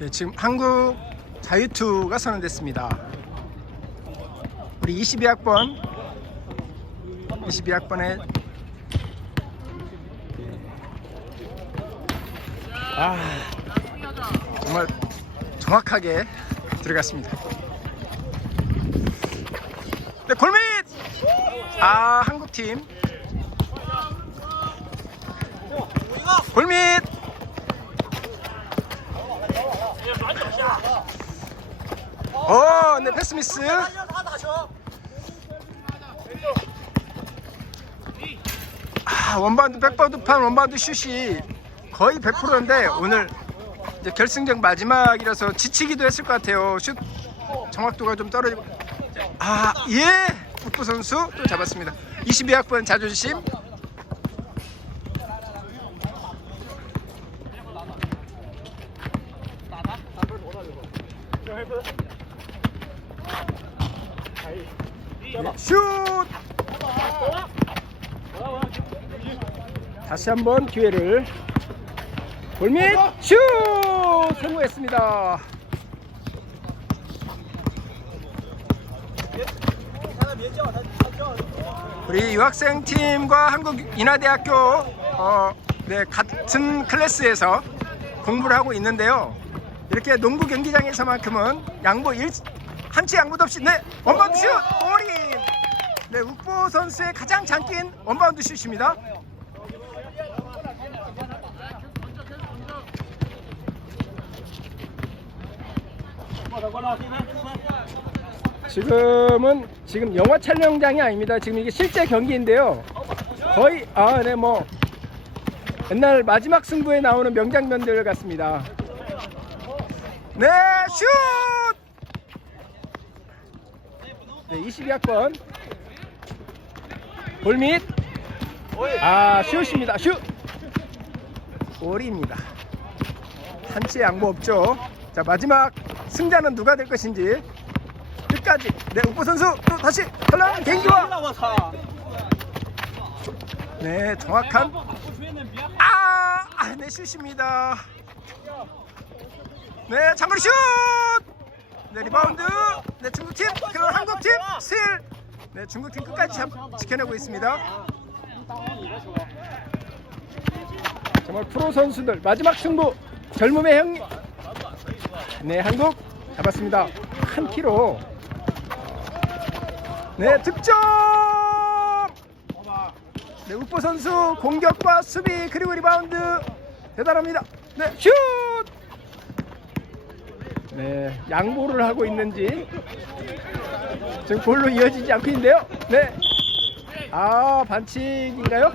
네, 지금 한국 자유투가 선언됐습니다. 우리 22학번 22학번에 아 정말 정확하게 들어갔습니다. 네, 골밑! 아, 한국팀. 골밑! 어, 네, 패스 미스. 아, 원바운드, 백바운드판, 원바운드 슛이 거의 100%인데 오늘 이제 결승전 마지막이라서 지치기도 했을 것 같아요. 슛 정확도가 좀 떨어지고. 아, 예! 북부 선수 또 잡았습니다. 22학번 자존심. 네, 슛! 다시 한번 기회를 골밑 슛! 성공했습니다. 우리 유학생 팀과 한국 인하대학교 어, 네, 같은 클래스에서 공부를 하고 있는데요. 이렇게 농구 경기장에서만큼은 양보 일, 한치 양보도 없이 네 원바운드 슛 올인. 네 욱보 선수의 가장 장기인 원바운드 슛입니다. 지금은 지금 영화 촬영장이 아닙니다. 지금 이게 실제 경기인데요. 거의 아 네 뭐 옛날 마지막 승부에 나오는 명장면들 같습니다. 네 슛! 네 22학번 볼밑 아 슛입니다. 슛! 골입니다. 한치 양보 없죠. 자 마지막 승자는 누가 될 것인지 끝까지 네 우보 선수 또 다시 헐렁 개인기와 네 정확한 아, 아, 네 슛입니다. 네 장거리 슛. 네 리바운드. 네 중국팀 그리고 한국팀 스틸. 네 중국팀 끝까지 참 지켜내고 있습니다. 정말 프로 선수들 마지막 승부 젊음의 형님. 네 한국 잡았습니다. 한 키로. 네 득점. 네, 우포 선수 공격과 수비 그리고 리바운드 대단합니다. 네, 슛! 네, 양보를 하고 있는지 지금 골로 이어지지 않고 있는데요. 네, 아 반칙인가요?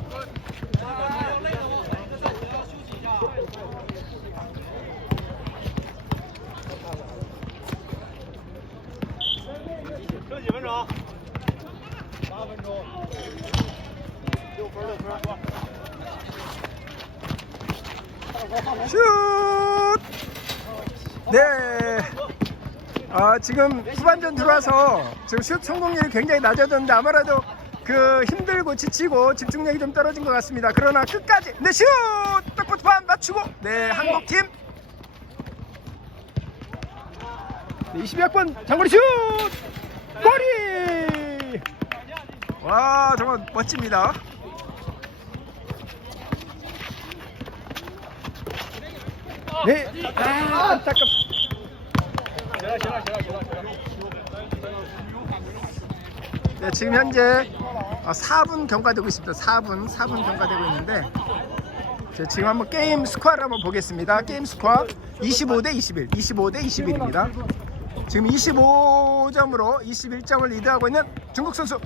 슛! 네. 아, 지금 후반전 들어와서 지금 슛 성공률이 굉장히 낮아졌는데 아무래도 그 힘들고 지치고 집중력이 좀 떨어진 것 같습니다. 그러나 끝까지 네 슛! 백포트판 맞추고 네 한국팀 네, 22학번 장거리 슛! 골이! 와 정말 멋집니다. 네, 아, 안타깝. 네, 지금 현재 4분 경과되고 있습니다. 4분, 4분 경과되고 있는데 자, 지금 한번 게임 스코어를 한번 보겠습니다. 게임 스코어 25 대 21, 25 대 21입니다. 지금 25점으로 21점을 리드하고 있는 중국 선수.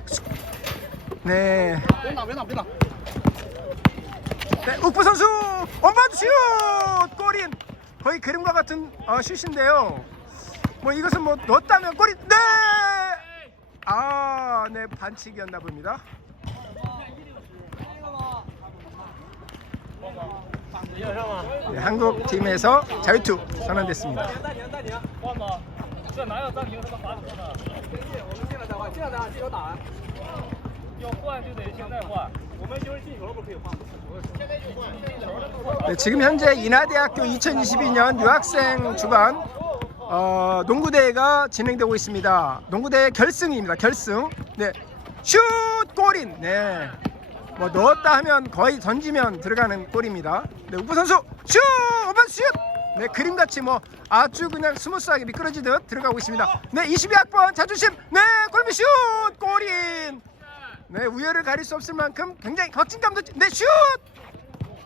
네. 네, 욱부 선수 원바운드 슛! 골인 거의 그림과 같은 어, 슛인데요. 뭐 이것은 뭐 넣었다면 골이 네! 아, 네 반칙이었나 봅니다. 네, 한국 팀에서 자유투 선언됐습니다. 네, 지금 현재 인하대학교 2022년 유학생 주간 어, 농구대회가 진행되고 있습니다. 농구대회 결승입니다. 결승. 네, 슛 골인. 네, 뭐 넣었다 하면 거의 던지면 들어가는 골입니다. 네, 우부 선수 슛 오픈 슛. 네, 그림같이 뭐 아주 그냥 스무스하게 미끄러지듯 들어가고 있습니다. 네, 22학번 자존심. 네, 골밑 슛 골인. 네, 우열을 가릴 수 없을 만큼 굉장히 확진감도. 네, 슛.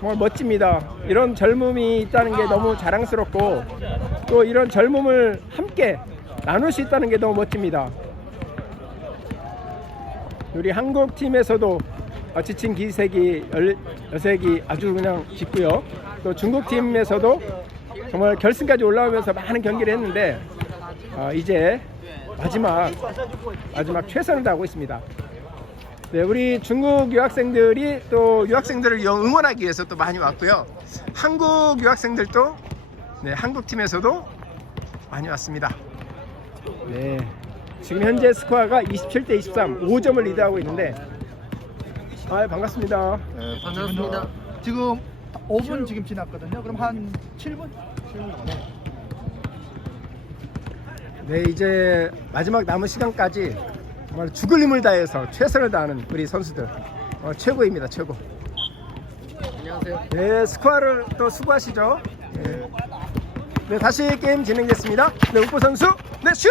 정말 멋집니다. 이런 젊음이 있다는 게 너무 자랑스럽고 또 이런 젊음을 함께 나눌 수 있다는 게 너무 멋집니다. 우리 한국 팀에서도 어, 지친 기색이 열- 여색이 아주 그냥 짙고요. 또 중국 팀에서도 정말 결승까지 올라오면서 많은 경기를 했는데 어, 이제 마지막 마지막 최선을 다하고 있습니다. 네, 우리 중국 유학생들이 또 유학생들을 응원하기 위해서 또 많이 왔고요. 한국 유학생들도 네, 한국 팀에서도 많이 왔습니다. 네. 지금 현재 스코어가 27대 23, 5점을 리드하고 있는데 아, 반갑습니다. 네, 반갑습니다. 지금 5분 지금 지났거든요. 그럼 한 7분? 네, 이제 마지막 남은 시간까지 정말 죽을 힘을 다해서 최선을 다하는 우리 선수들 어, 최고입니다, 최고. 안녕하세요. 네, 스코어를 또 수고하시죠. 네. 네, 다시 게임 진행됐습니다. 네, 우포 선수. 네, 슛!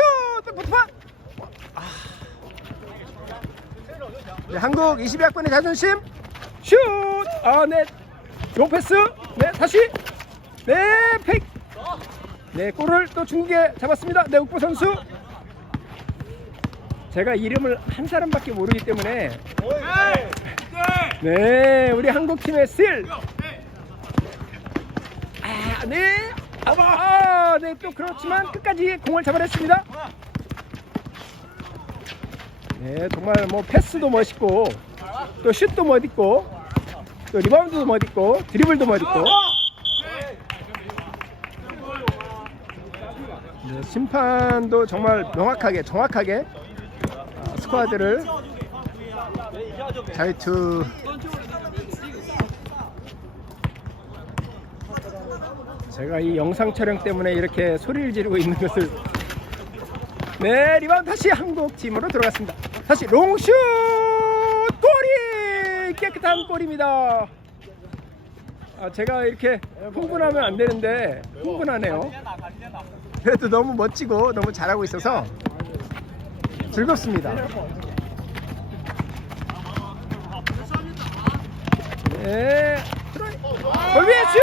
포트파! 아. 네, 한국 22학번의 자존심. 슛! 아, 네. 요 패스. 네, 다시. 네, 팩. 네, 골을 또 중국에 잡았습니다. 네, 우포 선수. 제가 이름을 한 사람밖에 모르기 때문에 네, 우리 한국 팀의 쓸. 아, 네. 아, 아, 네, 또 그렇지만 끝까지 공을 잡아냈습니다. 네, 정말 뭐 패스도 멋있고 또 슛도 멋있고 또 리바운드도 멋있고 드리블도 멋있고. 네, 심판도 정말 명확하게 정확하게 아, 스쿼드를 자유투 제가 이 영상 촬영 때문에 이렇게 소리를 지르고 있는 것을 네 리바운드 다시 한국 팀으로 들어갔습니다. 다시 롱슛! 골이! 깨끗한 골입니다. 아, 제가 이렇게 흥분하면 안 되는데 흥분하네요. 그래도 너무 멋지고 너무 잘하고 있어서 즐겁습니다 네. 골밑 슛!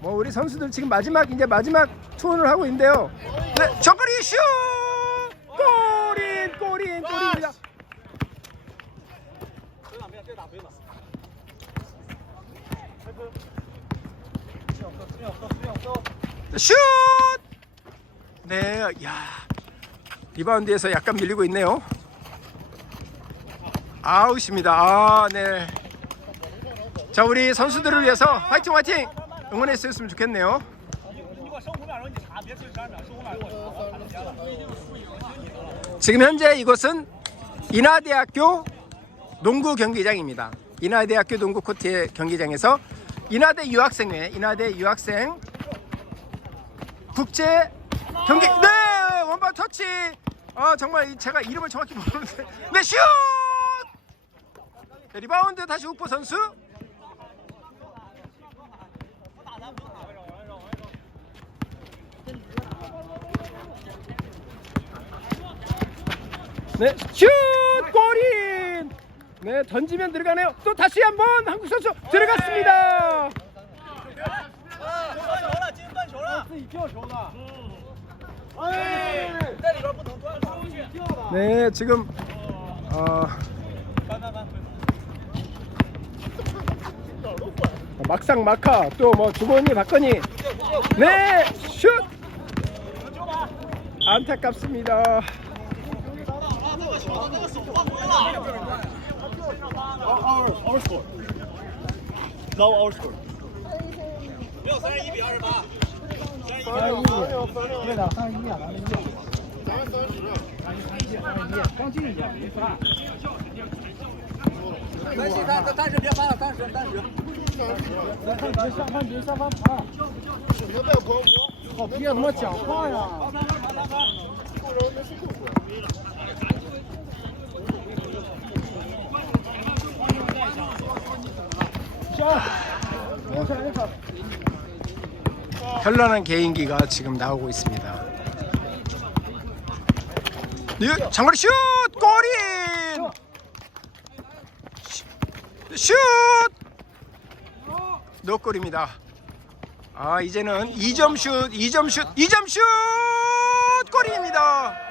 뭐 우리 선수들 지금 마지막 이제 마지막 투혼을 하고 있는데요. 네, 정거리 슛! 골인, 골인, 골입니다. 슛! 네, 야 리바운드에서 약간 밀리고 있네요. 아웃입니다. 아, 네. 자, 우리 선수들을 위해서 화이팅 화이팅 응원해 주셨으면 좋겠네요. 지금 현재 이곳은 인하대학교 농구 경기장입니다. 인하대학교 농구 코트의 경기장에서 인하대 유학생회, 인하대 유학생 국제 경기 네! 번 터치. 아 정말 제가 이름을 정확히 모르는데. 네 슛. 네, 리바운드 다시 우퍼 선수. 네, 슛! 골인! 네, 던지면 들어가네요. 또 다시 한번 한국 선수 들어갔습니다. 줘라, 줘라, 지금까지 줘라. 이겨 줘라. 네, 지금 어, 翻翻翻。 막상 막하 또 뭐 주거니 받거니 네, 슛! 안타깝습니다. Our score. Now our score. 没有三十一比二十八。 三十一，对的，三十一啊，三十一。三十，三十三，三十一，刚近一点，没发。三十三，三十别发了，三十，三十。来看咱下翻饼，下翻饼啊！别别别讲话呀！好，别莫讲话呀！行，你瞅你瞅。 현란한 개인기가 지금 나오고 있습니다. 네, 장거리 슛! 골인! 슛! 노골입니다. 아, 이제는 2점 슛, 2점 슛, 2점 슛! 골입니다.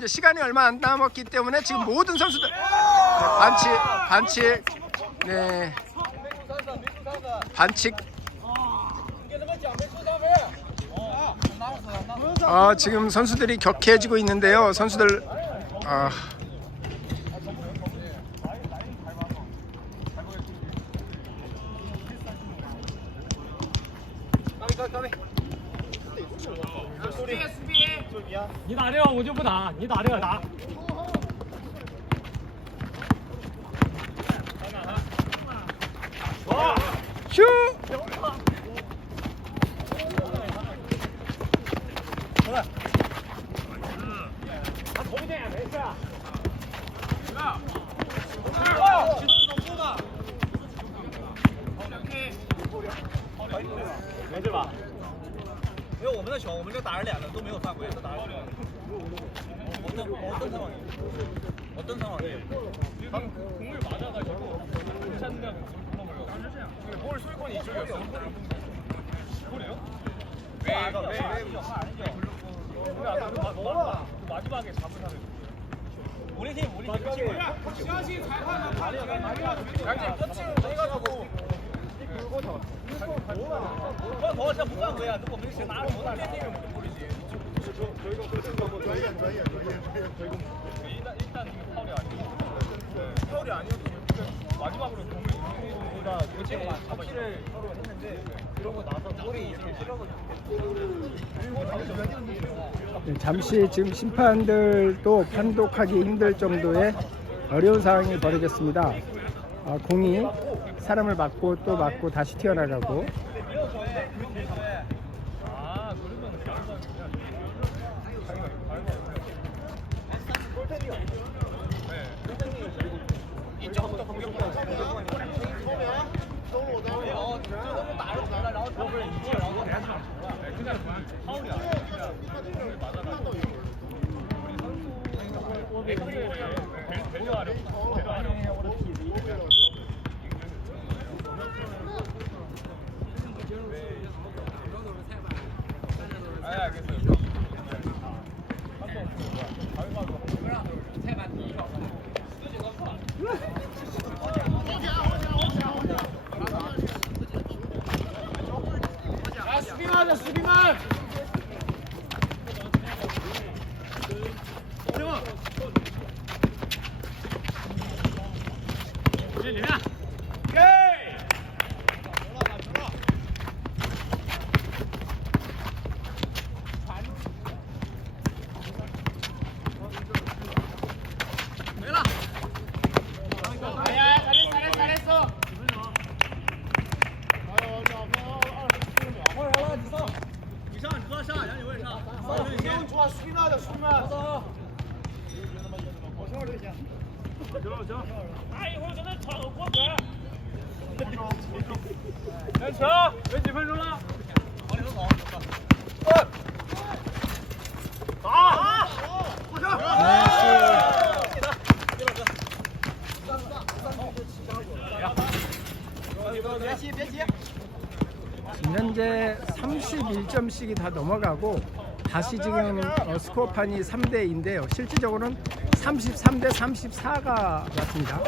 이제 시간이 얼마 안 남았기 때문에 지금 모든 선수들 네, 반칙 반칙. 네. 반칙. 아 지금 선수들이 격해지고 있는데요. 선수들 아. 아, 你打这个我就不打，你打这个打。 슛! 아, 볼 쏠건이 이쪽이었어. 그래요? 왜? 왜, 왜, 마지막에 잡은 사람이. 우리 팀, 우리 팀 끝이에요. 양팀 터치를 해가지고 그건 더 진짜 못간 거야. 누가 우리 지금 나를 못 하냐. 팬이면 모르지. 일단 일단 이게 파울이 아니고 파울이 아니어도 지금 마지막으로 공을 보다 요즘 터치를 서로 했는데 그러고 나서 볼이 지금 네, 잠시 지금 심판들도 판독하기 힘들 정도의 어려운 상황이 벌어졌습니다. 아, 공이 사람을 맞고 또 맞고 다시 튀어나가고 아 그러면 이쪽부터 공격부터 처음이야. 처음이야. 어, 너무 나를 달라. 라고 저걸 이걸 라고 해야지. 그냥 파울이 아니야 그냥 공을 맞아가지고 우리 선수 배려하려고 배려하려고 아 알겠어요 지금 현재 31점씩이 다 넘어가고 다시 지금 어, 스코어판이 3대 2인데요. 실질적으로는 33대 34가 같습니다.